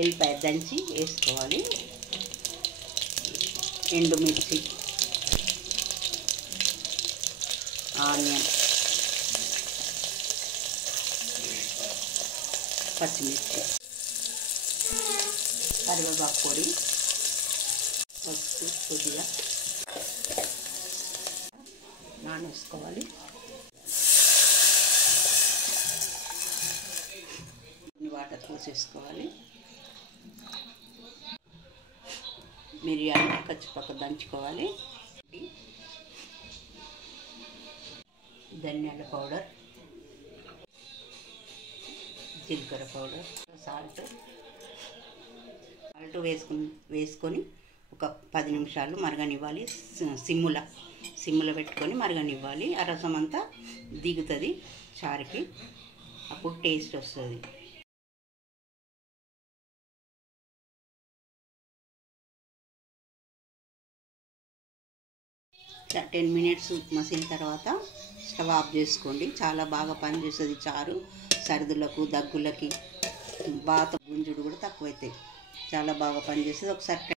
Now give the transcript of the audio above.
ఎల్లిపాయ దంచి వేసుకోవాలి, ఎండుమిర్చి, ఆనియన్, పచ్చిమిర్చి, కరివేపాకు పొడి, పసుపు కొద్దిగా నానేసుకోవాలి. వాటర్ పోసేసుకోవాలి. మిరియాలు కచ్చిపక్క దంచుకోవాలి. ధనియాల పౌడర్, జీలకర్ర పౌడర్, సాల్ట్ వేసుకొని ఒక 10 నిమిషాలు మరగనివ్వాలి. సిమ్ములో పెట్టుకొని మరగనివ్వాలి. ఆ రసం అంతా దిగుతుంది చారుకి, అప్పుడు టేస్ట్ వస్తుంది. 10 మినిట్స్ మసిలిన తర్వాత స్టవ్ ఆఫ్ చేసుకోండి. చాలా బాగా పనిచేస్తుంది చారు. సర్దులకు, దగ్గులకి, వాత గుంజుడు కూడా తక్కువైతాయి. చాలా బాగా పనిచేస్తుంది. ఒకసారి